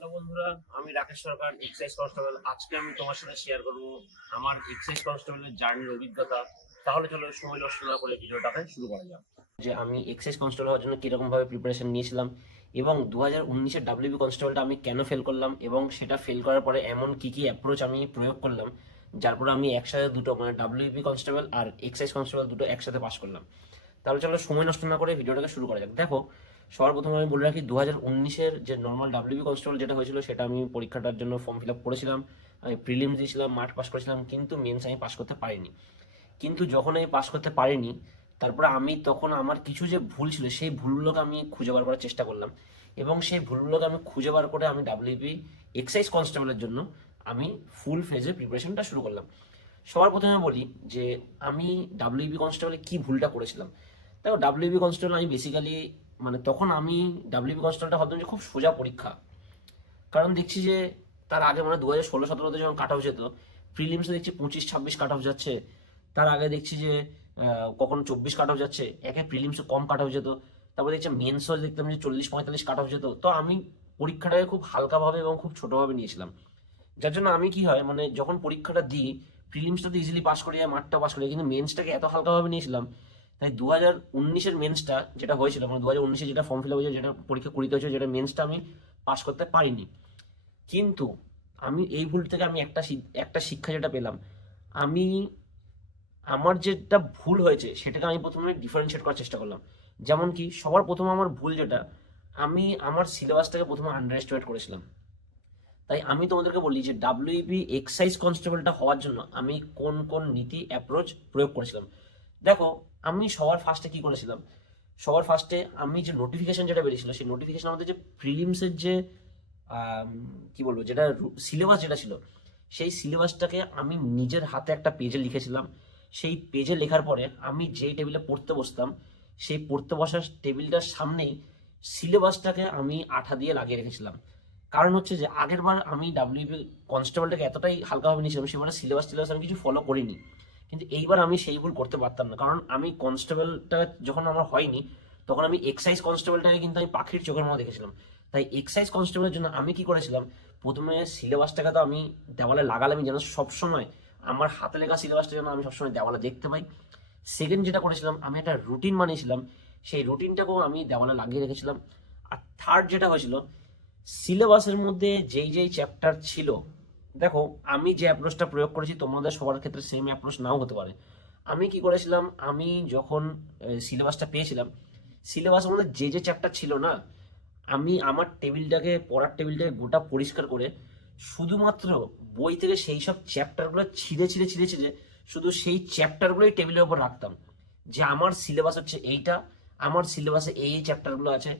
Hello বন্ধুরা, আমি রাকেশ সরকার, excise constable. আজকে আমি তোমার সাথে শেয়ার করবো আমার এক্সাইজ কনস্টেবলের জার্নির অভিজ্ঞতা। তাহলে চলো সময় নষ্ট না করে ভিডিওটাকে শুরু করা যাক। যে আমি এক্সাইজ কনস্টেবল হওয়ার জন্য কিরকম ভাবে প্রিপারেশন নিয়েছিলাম এবং 2019-এর ডাব্লিউবি কনস্টেবলটা আমি কেন ফেল করলাম এবং সেটা ফেল করার পরে এমন কি কি অ্যাপ্রোচ আমি প্রয়োগ করলাম যার পরে আমি একসাথে দুটো মানে ডাব্লিউবি কনস্টেবল আর এক্সাইজ কনস্টেবল দুটো একসাথে পাস করলাম। তাহলে চলো সময় নষ্ট না করে ভিডিওটাকে শুরু করা যাক। দেখো, সবার প্রথমে আমি বলে রাখি 2019-এর যে নর্মাল ডাব্লিউবি কনস্টেবল যেটা হয়েছিল সেটা আমি পরীক্ষাটার জন্য ফর্ম ফিল আপ করেছিলাম, আমি প্রিলিমস দিয়েছিলাম, মার্ক পাস করেছিলাম, কিন্তু মেন্স আমি পাস করতে পারিনি। কিন্তু যখন আমি পাস করতে পারিনি, তারপরে আমি তখন আমার কিছু যে ভুল ছিল সেই ভুলগুলোকে আমি খুঁজে বার করার চেষ্টা করলাম এবং সেই ভুলগুলোকে আমি খুঁজে বার করে আমি ডাব্লিউবি এক্সাইজ কনস্টেবলের জন্য আমি ফুল ফেজে প্রিপারেশনটা শুরু করলাম। সবার প্রথমে বলি যে আমি ডাব্লিউবি কনস্টেবলে কি ভুলটা করেছিলাম। দেখো, ডাব্লিউবি কনস্টেবল আমি বেসিক্যালি মানে তখন আমি ডাব্লিউবি কনস্টেবলটা ভাবতাম যে খুব সোজা পরীক্ষা, কারণ দেখছি যে তার আগে মানে 2016-17-তে যখন কাট অফ যেত, প্রিলিমসে দেখছি 25-26 কাট অফ যাচ্ছে। তার আগে দেখছি যে কখনো 24 কাট অফ যাচ্ছে, একে প্রিলিমসে কম কাট অফ যেত। তারপরে দেখছি মেন্সও দেখতাম যে 40-45 কাট অফ যেত। তো আমি পরীক্ষাটাকে খুব হালকাভাবে এবং খুব ছোটোভাবে নিয়েছিলাম, যার জন্য আমি কি হয় মানে যখন পরীক্ষাটা দিই প্রিলিমসটাতে ইজিলি পাস করি যায়, মাঠটা পাস করি যায়, কিন্তু মেন্সটাকে এত হালকাভাবে নিয়েছিলাম। তাই 2019-এর মেন্সটা যেটা হয়েছিল মানে 2019-এ যেটা ফর্ম ফিল আপ হয়েছে, যেটা পরীক্ষা করিতে হয়েছে, যেটা মেন্সটা আমি পাস করতে পারিনি। কিন্তু আমি এই ভুল থেকে আমি একটা শিক্ষা যেটা পেলাম, আমি আমার যেটা ভুল হয়েছে সেটাকে আমি প্রথমে ডিফারেন্সিয়েট করার চেষ্টা করলাম। যেমন কি সবার প্রথমে আমার ভুল যেটা, আমি আমার সিলেবাসটাকে প্রথমে আন্ডার এস্টিমেট করেছিলাম। তাই আমি তোমাদেরকে বলি যে ডাব্লিউবি এক্সাইজ কনস্টেবলটা হওয়ার জন্য আমি কোন কোন নীতি অ্যাপ্রোচ প্রয়োগ করেছিলাম। দেখো, আমি সবার ফার্স্টে কি করেছিলাম, সবার ফার্স্টে আমি যে নোটিফিকেশন যেটা বেরিয়েছিল সেই নোটিফিকেশন আমাদের যে প্রিলিমসের যে কি বলবো যেটা সিলেবাস যেটা ছিল, সেই সিলেবাসটাকে আমি নিজের হাতে একটা পেজে লিখেছিলাম। সেই পেজে লেখার পরে আমি যেই টেবিলে পড়তে বসতাম, সেই পড়তে বসার টেবিলটার সামনেই সিলেবাসটাকে আমি আঠা দিয়ে লাগিয়ে রেখেছিলাম। কারণ হচ্ছে যে আগের বার আমি ডাব্লিউবি কনস্টেবলটাকে এতটাই হালকাভাবে নিয়েছিলাম, সেবারে সিলেবাস আমি কিছু ফলো করিনি। কিন্তু এইবার আমি সেই ভুল করতে পারতাম না, কারণ আমি কনস্টেবলটা যখন আমার হয়নি তখন আমি এক্সাইজ কনস্টেবলটাকে কিন্তু আমি পাখির চোখের মতো দেখেছিলাম। তাই এক্সাইজ কনস্টেবলের জন্য আমি কি করেছিলাম, প্রথমে সিলেবাসটাকে তো আমি দেওয়ালে লাগালাম যেন সবসময় আমার হাতে লেখা সিলেবাসটা যেন আমি সবসময় দেওয়ালে দেখতে পাই। সেকেন্ড যেটা করেছিলাম, আমি একটা রুটিন বানিয়েছিলাম, সেই রুটিনটাকেও আমি দেওয়ালে লাগিয়ে রেখেছিলাম। আর থার্ড যেটা হয়েছিল, সিলেবাসের মধ্যে যেই যেই চ্যাপ্টার ছিল, দেখো আমি যে অ্যাপ্রোচটা প্রয়োগ করেছি তোমাদের সবার ক্ষেত্রে সেম অ্যাপ্রোচ নাও হতে পারে। আমি কি করেছিলাম, আমি যখন সিলেবাসটা পেয়েছিলাম, সিলেবাসের মধ্যে যে যে চ্যাপ্টার ছিল না, আমি আমার টেবিলটাকে পড়ার টেবিলটাকে গোটা পরিষ্কার করে শুধুমাত্র বই থেকে সেই সব চ্যাপ্টারগুলো ছিঁড়ে ছিঁড়ে ছিঁড়ে ছিঁড়ে শুধু সেই চ্যাপ্টারগুলোই টেবিলের উপর রাখতাম। যে আমার সিলেবাস হচ্ছে এইটা, আমার সিলেবাসে এই এই চ্যাপ্টারগুলো আছে,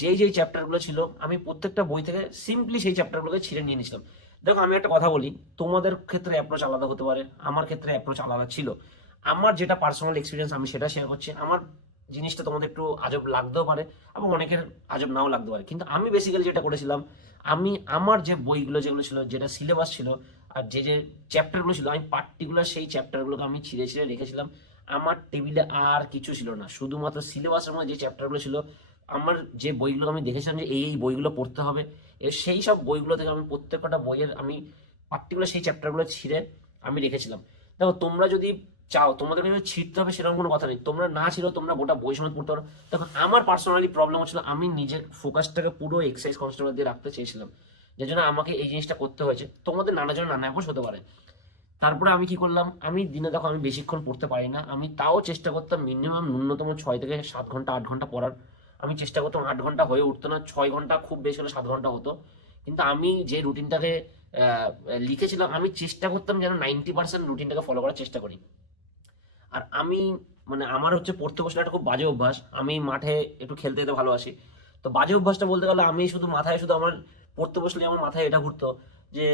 যেই যেই চ্যাপ্টারগুলো ছিল আমি প্রত্যেকটা বই থেকে সিম্পলি সেই চ্যাপ্টারগুলোকে ছিঁড়ে নিয়ে নিয়েছিলাম। দেখো, আমি একটা কথা বলি, তোমাদের ক্ষেত্রে অ্যাপ্রোচ আলাদা হতে পারে, আমার ক্ষেত্রে অ্যাপ্রোচ আলাদা ছিল। আমার যেটা পার্সোনাল এক্সপিরিয়েন্স আমি সেটা শেয়ার করছি। আমার জিনিসটা তোমাদের একটু আজব লাগতেও পারে এবং অনেকের আজব নাও লাগতে পারে, কিন্তু আমি বেসিক্যালি যেটা করেছিলাম, আমি আমার যে বইগুলো যেগুলো ছিল, যেটা সিলেবাস ছিল আর যে যে চ্যাপ্টারগুলো ছিল, আমি পার্টিকুলার সেই চ্যাপ্টারগুলোকে আমি ছিঁড়ে ছিঁড়ে রেখেছিলাম। আমার টেবিলে আর কিছু ছিল না, শুধুমাত্র সিলেবাসের মধ্যে যে চ্যাপ্টারগুলো ছিল, আমার যে বইগুলো আমি দেখেছিলাম যে এই এই বইগুলো পড়তে হবে, সেই সব বইগুলো থেকে আমি প্রত্যেকটা বইয়ের আমি পার্টিকুলার সেই চ্যাপ্টারগুলো ছিঁড়ে আমি রেখেছিলাম। দেখো, তোমরা যদি চাও তোমাদের কাছে ছিঁড়তে হবে সেরকম কোনো কথা নেই, তোমরা না ছিঁড়েও তোমরা গোটা বই সমেত পড়তে পারো। তখন আমার পার্সোনালি প্রবলেম হচ্ছিল, আমি নিজের ফোকাসটাকে পুরো এক্সাইজ কনস্টেবল দিয়ে রাখতে চেয়েছিলাম, যার জন্য আমাকে এই জিনিসটা করতে হয়েছে। তোমাদের নানা জন নানা অ্যাপ্রোচ হতে পারে। তারপরে আমি কি করলাম, আমি দিনে দেখো আমি বেশিক্ষণ পড়তে পারি না, আমি তাও চেষ্টা করতাম মিনিমাম ন্যূনতম 6 থেকে 7 ঘন্টা 8 ঘন্টা পড়ার। আমি চেষ্টা করতাম 8 ঘন্টা হয়ে উঠতো না, 6 ঘন্টা খুব বেশি হলে 7 ঘন্টা হতো। কিন্তু আমি যে রুটিনটাকে লিখেছিলাম, আমি চেষ্টা করতাম যেন 90% রুটিনটাকে ফলো করার চেষ্টা করি। আর আমি মানে আমার হচ্ছে পড়তে বসলে একটা খুব বাজে অভ্যাস, আমি মাঠে একটু খেলতে যেতে ভালোবাসি। তো বাজে অভ্যাসটা বলতে গেলে, আমি শুধু মাথায় শুধু আমার পড়তে বসলে আমার মাথায় এটা ঘুরতো যে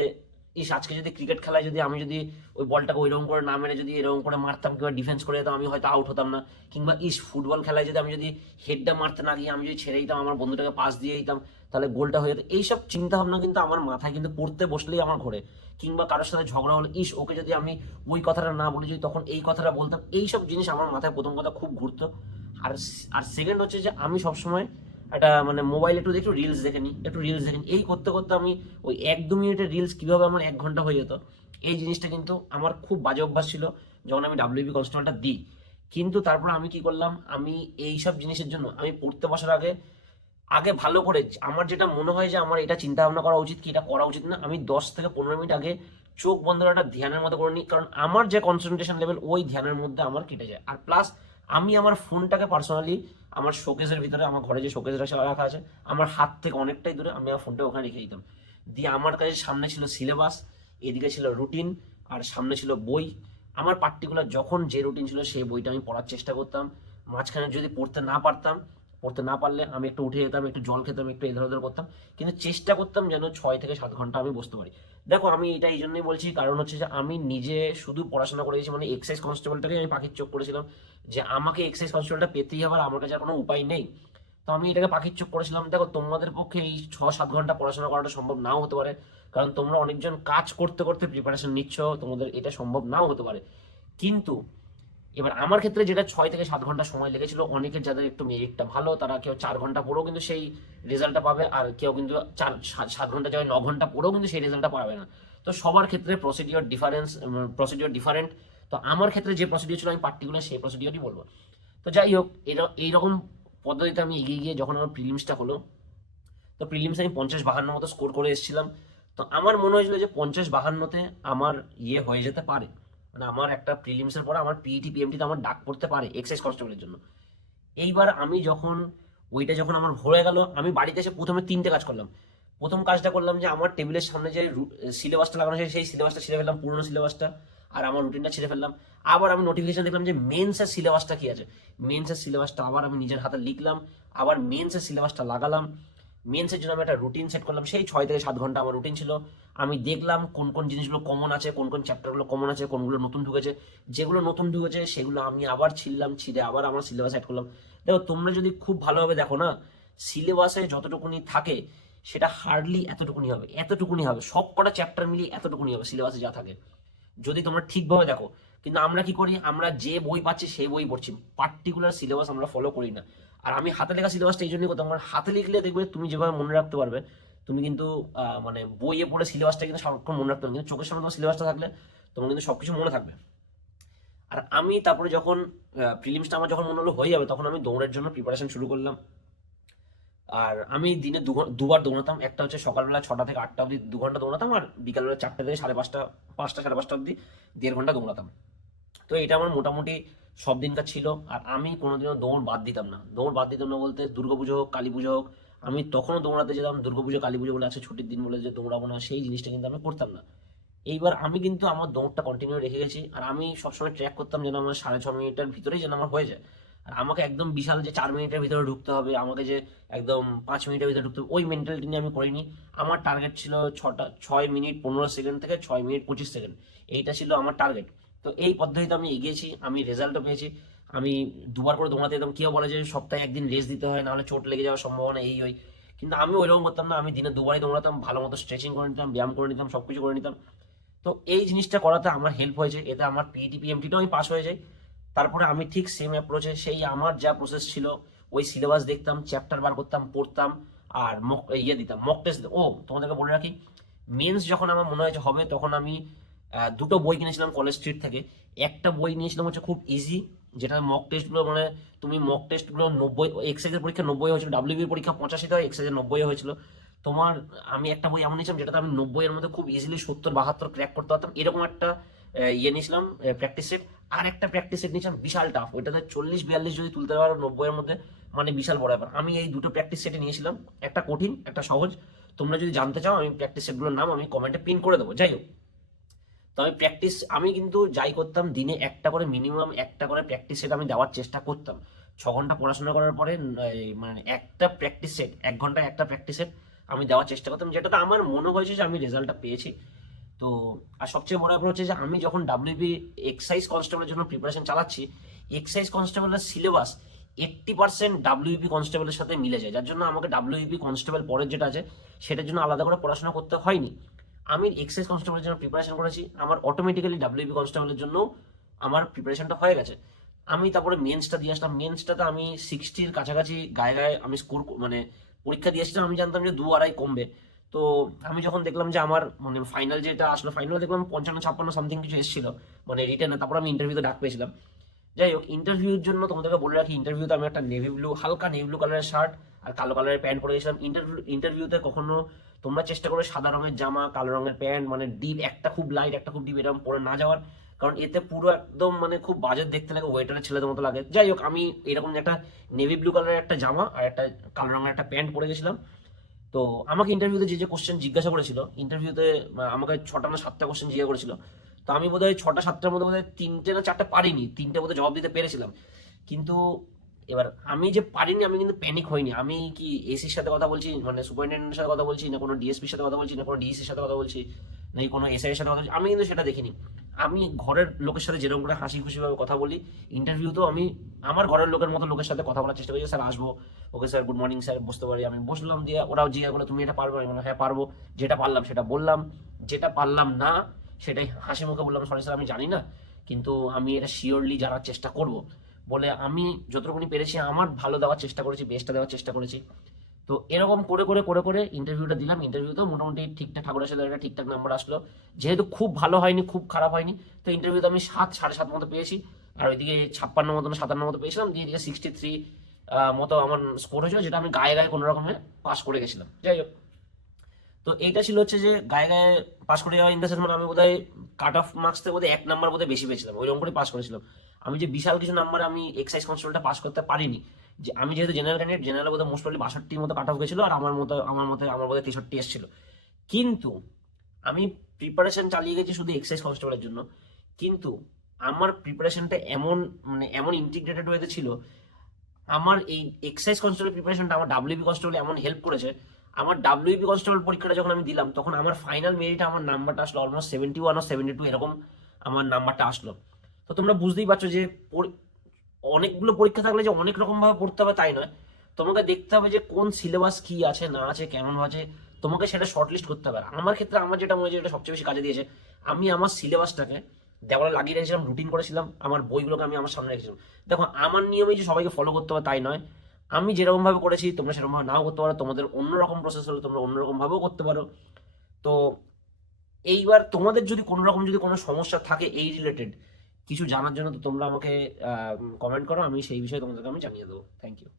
ইস, আজকে যদি ক্রিকেট খেলায় যদি আমি যদি ওই বলটাকে ওইরকম করে না মেরে যদি এরকম করে মারতাম কিংবা ডিফেন্স করে যেতাম, আমি হয়তো আউট হতাম না। কিংবা ইস, ফুটবল খেলায় যদি আমি যদি হেডটা মারতে না গিয়ে আমি যদি ছেড়ে দিতাম, আমার বন্ধুটাকে পাস দিয়ে দিতাম, তাহলে গোলটা হয়ে যেত। এইসব চিন্তা ভাবনা কিন্তু আমার মাথায় কিন্তু পড়তে বসলেই আমার ঘোরে। কিংবা কারোর সাথে ঝগড়া হলো, ইস ওকে যদি আমি ওই কথাটা না বলে যদি তখন এই কথাটা বলতাম, এইসব জিনিস আমার মাথায় প্রথম কথা খুব ঘুরতো। আর আর সেকেন্ড হচ্ছে যে আমি সবসময় একটা মানে মোবাইলে একটু রিলস দেখে নিই, এই করতে করতে আমি ওই 1-2 মিনিটের রিলস কীভাবে আমার 1 ঘন্টা হয়ে যেত, এই জিনিসটা কিন্তু আমার খুব বাজে অভ্যাস ছিল যখন আমি ডাব্লিউবি কনস্টেবলটা দিই। কিন্তু তারপর আমি কি করলাম, আমি এই সব জিনিসের জন্য আমি পড়তে বসার আগে আগে ভালো করে আমার যেটা মনে হয় যে আমার এটা চিন্তা ভাবনা করা উচিত কি এটা করা উচিত না, আমি 10 থেকে 15 মিনিট আগে চোখ বন্ধ করে একটা ধ্যানের মতো করে নিই, কারণ আমার যে কনসেন্ট্রেশন লেভেল ওই ধ্যানের মধ্যে আমার কেটে যায়। আর প্লাস আমি আমার ফোনটাকে পার্সোনালি আমার শোকেসের ভিতরে, আমার ঘরে যে শোকেস রাখা আছে আমার হাত থেকে অনেকটাই দূরে, আমি আমার ফোনটা ওখানে রেখে দিতাম। দিয়ে আমার কাছে সামনে ছিল সিলেবাস, এদিকে ছিল রুটিন, আর সামনে ছিল বই। আমার পার্টিকুলার যখন যে রুটিন ছিল সেই বইটা আমি পড়ার চেষ্টা করতাম। মাঝখানে যদি পড়তে না পারলে আমি একটু উঠে যেতাম, একটু জল খেতাম, একটু এধার ওধার করতাম, কিন্তু চেষ্টা করতাম যেন 6 থেকে 7 ঘন্টা আমি বসতে পারি। দেখো আমি এটা এই জন্যই বলছি, কারণ হচ্ছে যে আমি নিজে শুধু পড়াশোনা করে গেছি, মানে এক্সাইজ কনস্টেবলটাকে আমি পাখির চোখ করেছিলাম যে আমাকে এক্সাইজ কনস্টেবলটা পেতেই হবে, আমার কাছে আর কোনো উপায় নেই। তো আমি এটাকে পাখির চোখ করেছিলাম। দেখো তোমাদের পক্ষে এই 6-7 ঘন্টা পড়াশোনা করাটা সম্ভব নাও হতে পারে, কারণ তোমরা অনেকজন কাজ করতে করতে প্রিপারেশন নিচ্ছ, তোমাদের এটা সম্ভব নাও হতে পারে। কিন্তু এবার আমার ক্ষেত্রে যেটা 6 থেকে 7 ঘন্টা সময় লেগেছিল, অনেকের যাদের একটু মেরিটটা ভালো তারা কেউ 4 ঘন্টা পড়েও কিন্তু সেই রেজাল্টটা পাবে, আর কেউ কিন্তু 7 ঘন্টা জায়গায় 9 ঘন্টা পড়েও কিন্তু সেই রেজাল্টটা পাবে না। তো সবার ক্ষেত্রে প্রসিডিওর ডিফারেন্ট। তো আমার ক্ষেত্রে যে প্রসিডিওর ছিল আমি পার্টিকুলার সেই প্রসিডিওরই বলবো। তো যাই হোক, এইরকম পদ্ধতিতে আমি এগিয়ে গিয়ে যখন আমার প্রিলিমসটা হলো, তো প্রিলিমসে আমি 50-52 মতো স্কোর করে এসেছিলাম। তো আমার মনে হয়েছিল যে 50-52-তে আমার হয়ে যেতে পারে, মানে আমার একটা প্রিলিমসের পরে আমার পিইটি পিএমটিতে আমার ডাক পড়তে পারে এক্সাইজ কনস্টেবলের জন্য। এইবার আমি যখন যখন আমার হয়ে গেল, আমি বাড়িতে এসে প্রথমে 3টে কাজ করলাম। প্রথম কাজটা করলাম যে আমার টেবিলের সামনে যে সিলেবাসটা লাগানো আছে সেই সিলেবাসটা ছিঁড়ে ফেললাম, পুরোনো সিলেবাসটা, আর আমার রুটিনটা ছিঁড়ে ফেললাম। আবার আমি নোটিফিকেশন দেখলাম যে মেন্সের সিলেবাসটা কি আছে, মেন্সের সিলেবাসটা আবার আমি নিজের হাতে লিখলাম, আবার মেন্সের সিলেবাসটা লাগালাম। মেন্সের জন্য আমি একটা রুটিন সেট করলাম, সেই 6 থেকে 7 ঘন্টা আমার রুটিন ছিল। আমি দেখলাম কোন কোন জিনিসগুলো কমন আছে, কোন কোন চ্যাপ্টারগুলো কমন আছে, কোনগুলো নতুন ঢুকেছে। যেগুলো নতুন ঢুকেছে সেগুলো আমি আবার ছিঁড়ে আবার আমার সিলেবাস অ্যাড করলাম। দেখো তোমরা যদি খুব ভালোভাবে দেখো না, সিলেবাসে যতটুকুনি থাকে সেটা হার্ডলি এতটুকুনি হবে সব কটা চ্যাপ্টার মিলিয়ে এতটুকুনি হবে সিলেবাসে যা থাকে, যদি তোমরা ঠিকভাবে দেখো। কিন্তু আমরা কি করি, আমরা যে বই পাচ্ছি সেই বই পড়ছি, পার্টিকুলার সিলেবাস আমরা ফলো করি না। আর আমি হাতে লেখা সিলেবাসটা এই জন্যই করতাম, কারণ হাতে লিখলে দেখবে তুমি যেভাবে মনে রাখতে পারবে, তুমি কিন্তু মানে বইয়ে পড়ে সিলেবাসটা কিন্তু সারাক্ষণ মনে রাখতে পারবে, কিন্তু চোখের সামনে তোমার সিলেবাসটা থাকলে তোমার কিন্তু সবকিছু মনে থাকবে। আর আমি তারপরে যখন প্রিলিমসটা আমার যখন মনে হলো হয়ে যাবে, তখন আমি দৌড়ের জন্য প্রিপারেশন শুরু করলাম। আর আমি দিনে দুবার দৌড়াতাম, একটা হচ্ছে সকালবেলা 6টা থেকে 8টা অবধি 2 ঘন্টা দৌড়াতাম, আর বিকালবেলা 4টা থেকে 5:30, 5টা 5:30 অবধি 1.5 ঘন্টা দৌড়াতাম। তো এটা আমার মোটামুটি সব দিনকার ছিল। আর আমি কোনোদিনও দৌড় বাদ দিতাম না, বলতে দুর্গাপুজো হোক কালী পুজো হোক, আমি তখনও দৌড়াতে যেতাম। দুর্গাপুজো কালী পুজো বলে আছে ছুটির দিন বলে যে দৌড়াবো না, সেই জিনিসটা কিন্তু আমি করতাম না। এইবার আমি কিন্তু আমার দৌড়টা কন্টিনিউ রেখে গেছি, আর আমি সবসময় ট্র্যাক করতাম যেন আমার 6.5 মিনিটের ভিতরেই যেন আমার হয়ে যায়। আর আমাকে একদম বিশাল যে 4 মিনিটের ভিতরে ঢুকতে হবে, আমাকে যে একদম 5 মিনিটের ভিতরে ঢুকতে হবে, ওই মেন্টালিটি নিয়ে আমি করিনি। আমার টার্গেট ছিল 6 মিনিট 15 সেকেন্ড থেকে 6 মিনিট 25 সেকেন্ড, এইটা ছিল আমার টার্গেট। তো এই পদ্ধতিতে আমি এগিয়েছি, আমি রেজাল্টও পেয়েছি। আমি দুবার করে দৌড়াতে যেতাম, কেউ বলে যে সপ্তাহে একদিন রেস্ট দিতে হয়, নাহলে চোট লেগে যাওয়ার সম্ভাবনা এই ওই, কিন্তু আমি ওইরকম করতাম না। আমি দিনে 2বারই দৌড়াতাম, ভালো মতো স্ট্রেচিং করে নিতাম, ব্যায়াম করে নিতাম, সবকিছু করে নিতাম। তো এই জিনিসটা করাতে আমার হেল্প হয়েছে, এতে আমার পিইটি পিএমটিটাও আমি পাস হয়ে যাই। তারপরে আমি ঠিক সেম অ্যাপ্রোচে সেই আমার যা প্রসেস ছিল, ওই সিলেবাস দেখতাম, চ্যাপ্টার বার করতাম, পড়তাম, আর দিতাম মক টেস্ট। ও তোমাদেরকে বলে রাখি, মেন্স যখন আমার মনে হয়েছে হবে, তখন আমি 2টো বই কিনেছিলাম কলেজ স্ট্রিট থেকে। একটা বই নিয়েছিলাম হচ্ছে খুব ইজি, যেটা মক টেস্টগুলো, মানে তুমি মক টেস্টগুলো 90, এক্সাইজের পরীক্ষা 90 হয়েছিল, ডাব্লিউবির পরীক্ষা 85 হয়, এক্সাইজের 90 হয়েছিল। তোমার আমি একটা বই এমন নিয়েছিলাম যেটাতে আমি 90-এর মধ্যে খুব ইজিলি 70-72 ক্র্যাক করতে পারতাম, এরকম একটা নিয়েছিলাম প্র্যাকটিস সেট। আর একটা প্র্যাকটিস সেট নিয়েছিলাম বিশাল টাফ, ওইটাতে 40-42 যদি তুলতে পারো 90-এর মধ্যে, মানে বিশাল বড় ব্যাপার। আমি এই দুটো প্র্যাকটিস সেটে নিয়েছিলাম, একটা কঠিন একটা সহজ। তোমরা যদি জানতে চাও আমি প্র্যাকটিস সেটগুলোর নাম আমি কমেন্টে পিন করে দেবো। যাই হোক, তো আমি কিন্তু যাই করতাম, দিনে মিনিমাম একটা করে প্র্যাকটিস সেট আমি দেওয়ার চেষ্টা করতাম। 6 ঘন্টা পড়াশোনা করার পরে মানে একটা প্র্যাকটিস সেট, 1 ঘন্টায় একটা প্র্যাকটিস সেট আমি দেওয়ার চেষ্টা করতাম, যেটাতে আমার মনে হয়েছে যে আমি রেজাল্টটা পেয়েছি। তো আর সবচেয়ে বড় ব্যাপার হচ্ছে যে আমি যখন ডাব্লিউবি এক্সাইজ কনস্টেবলের জন্য প্রিপারেশন চালাচ্ছি, এক্সাইজ কনস্টেবলের সিলেবাস 80% ডাব্লিউবি কনস্টেবলের সাথে মিলে যায়, যার জন্য আমাকে ডাব্লিউবি কনস্টেবল পরের যেটা আছে সেটার জন্য আলাদা করে পড়াশোনা করতে হয়নি। আমি এক্সাইজ কনস্টেবলের জন্য প্রিপারেশন করেছি, আমার অটোমেটিক্যালি ডাব্লিউবি কনস্টেবলের জন্য আমার প্রিপারেশনটা হয়ে গেছে। আমি তারপরে মেন্সটা দিয়ে আসলাম। মেন্সটাতে আমি 60-র কাছাকাছি গায়ে গায়ে আমি স্কোর মানে পরীক্ষা দিয়ে আসছিলাম। আমি জানতাম যে 2-2.5 কমবে। তো আমি যখন দেখলাম যে আমার মানে ফাইনাল যেটা আসলো, ফাইনাল দেখলাম 55-56 সামথিং কিছু এসেছিল মানে রিটেনে, তারপর আমি ইন্টারভিউতে ডাক পেয়েছিলাম। যাই হোক, ইন্টারভিউর জন্য তোমাদেরকে বলে রাখি, ইন্টারভিউতে আমি একটা নেভি ব্লু, হালকা নেভি ব্লু কালারের শার্ট আর কালো কালারের প্যান্ট পরে গেছিলাম। ইন্টারভিউতে কখনো তোমরা চেষ্টা করো সাদা রঙের জামা, কালো রঙের প্যান্ট, মানে ডিপ, একটা খুব লাইট একটা খুব ডিপ, এরকম পরে না যাওয়ার। কারণ এতে পুরো একদম মানে খুব বাজে দেখতে লাগে, ওয়েটারের ছেলেদের মতো লাগে। যাই হোক, আমি এরকম একটা নেভি ব্লু কালারের একটা জামা আর একটা কালো রঙের একটা প্যান্ট পরে গেছিলাম। তো আমাকে ইন্টারভিউতে যে যে কোশ্চেন জিজ্ঞাসা করেছিল, ইন্টারভিউতে আমাকে 6টা না 7টা কোশ্চেন জিজ্ঞাসা করেছিল। তো আমি বোধহয় 6টা 7টার মধ্যে বোধহয় 3টে না 4টে পারিনি, 3টে বোধহয় জবাব দিতে পেরেছিলাম। কিন্তু এবার আমি যে পারিনি, আমি কিন্তু প্যানিক হইনি। আমি কি এসির সাথে কথা বলছি, মানে সুপারিনটেন্ডেন্টের সাথে কথা বলছি, না কোনো ডিএসপির সাথে কথা বলছি, না কোনো ডিএসির সাথে কথা বলছি, নাকি কোনো এসআই এর সাথে কথা বলছি, আমি কিন্তু সেটা দেখিনি। আমি ঘরের লোকের সাথে যেরকম করে হাসি খুশি ভাবে কথা বলি, ইন্টারভিউতেও আমি আমার ঘরের লোকের মতো লোকের সাথে কথা বলার চেষ্টা করি। স্যার আসবো, okay sir good morning sir, বসতে পারি। আমি বসলাম, দিয়ে ওরাও জিজ্ঞাসা করলো তুমি এটা পারবে? আমি বললাম হ্যাঁ পারবো। যেটা পারলাম সেটা বললাম, যেটা পারলাম না সেটাই হাসি মুখে বললাম সরি স্যার আমি জানি না, কিন্তু আমি এটা শিওরলি জানার চেষ্টা করব বলে আমি যতটুকুনি পেরেছি আমার ভালো দেওয়ার চেষ্টা করেছি, বেস্টটা দেওয়ার চেষ্টা করেছি। তো এরকম করে করে করে করে ইন্টারভিউটা দিলাম। ইন্টারভিউতেও মোটামুটি ঠিকঠাক ঠাকুরের সাথে একটা ঠিকঠাক নাম্বার আসলো। যেহেতু খুব ভালো হয়নি খুব খারাপ হয়নি, তো ইন্টারভিউতে আমি 7 7.5 মতো পেয়েছি। আর ওইদিকে 56 মতো না 57 মতো পেয়েছিলাম, দিয়ে এদিকে 63 মতো আমার স্কোর হয়েছিল, যেটা আমি গায়ে গায়ে কোনো রকমে পাস করে গেছিলাম। যাই হোক, তো এইটা ছিল হচ্ছে যে গায়ে গায়ে পাস করে যাওয়া ইন দ্য সেন্স, মানে আমি বোধহয় কাট অফ মার্কস থেকে বোধহয় 1 নাম্বার বোধহয় বেশি পেয়েছিলাম, ওইরকম করে পাস করেছিলাম। আমি যে বিশাল কিছু নাম্বার আমি এক্সাইজ কনস্টেবলটা পাস করতে পারিনি। যে আমি যেহেতু জেনারেল ক্যান্ডিডেট, জেনারেল বোধহয় মোস্ট প্রবলি 62 মতো কাট অফ গেছিল, আর আমার বোধহয় 63 এসেছিল। কিন্তু আমি প্রিপারেশন চালিয়ে গেছি শুধু এক্সাইজ কনস্টেবলের জন্য। কিন্তু আমার প্রিপারেশনটা এমন মানে এমন ইন্টিগ্রেটেড ওয়েতে ছিল, আমার এই এক্সাইজ কনস্টেবল প্রিপারেশনটা আমার ডাব্লিউবি কনস্টেবল এমন হেল্প করেছে। আমার ডাব্লিউবি কনস্টেবল পরীক্ষাটা যখন আমি দিলাম, তখন আমার ফাইনাল মেরিটে আমার নাম্বারটা আসলো অলমোস্ট 71 আর 72 এরকম আমার নাম্বারটা আসলো। তো তোমরা বুঝতেই পারছো যে অনেকগুলো পরীক্ষা থাকলে যে অনেক রকম ভাবে পড়তে হবে তাই নয়। তোমাকে দেখতে হবে যে কোন সিলেবাস কি আছে না আছে, কেমন আছে, তোমাকে সেটা শর্টলিস্ট করতে হবে। আমার ক্ষেত্রে আমার যেটা মনে হয় যেটা সবচেয়ে বেশি কাজে দিয়েছে, আমি আমার সিলেবাসটাকে দেওয়ালে লাগিয়ে রেখেছিলাম, রুটিন করেছিলাম, আমার বইগুলোকে আমি আমার সামনে রেখেছিলাম। দেখো, আমার নিয়মে যে সবাইকে ফলো করতে হবে তাই নয়। আমি যেরকম ভাবে করেছি তোমরা সেরকম ভাবে নাও করতে পারো, তোমাদের অন্যরকম প্রসেস হলে তোমরা অন্যরকম ভাবেও করতে পারো। তো এইবার তোমাদের যদি কোনো রকম যদি কোনো সমস্যা থাকে এই রিলেটেড কিছু জানার জন্য, তো তোমরা আমাকে কমেন্ট করো, আমি সেই বিষয়ে তোমাদেরকে আমি জানিয়ে দেবো। Thank you.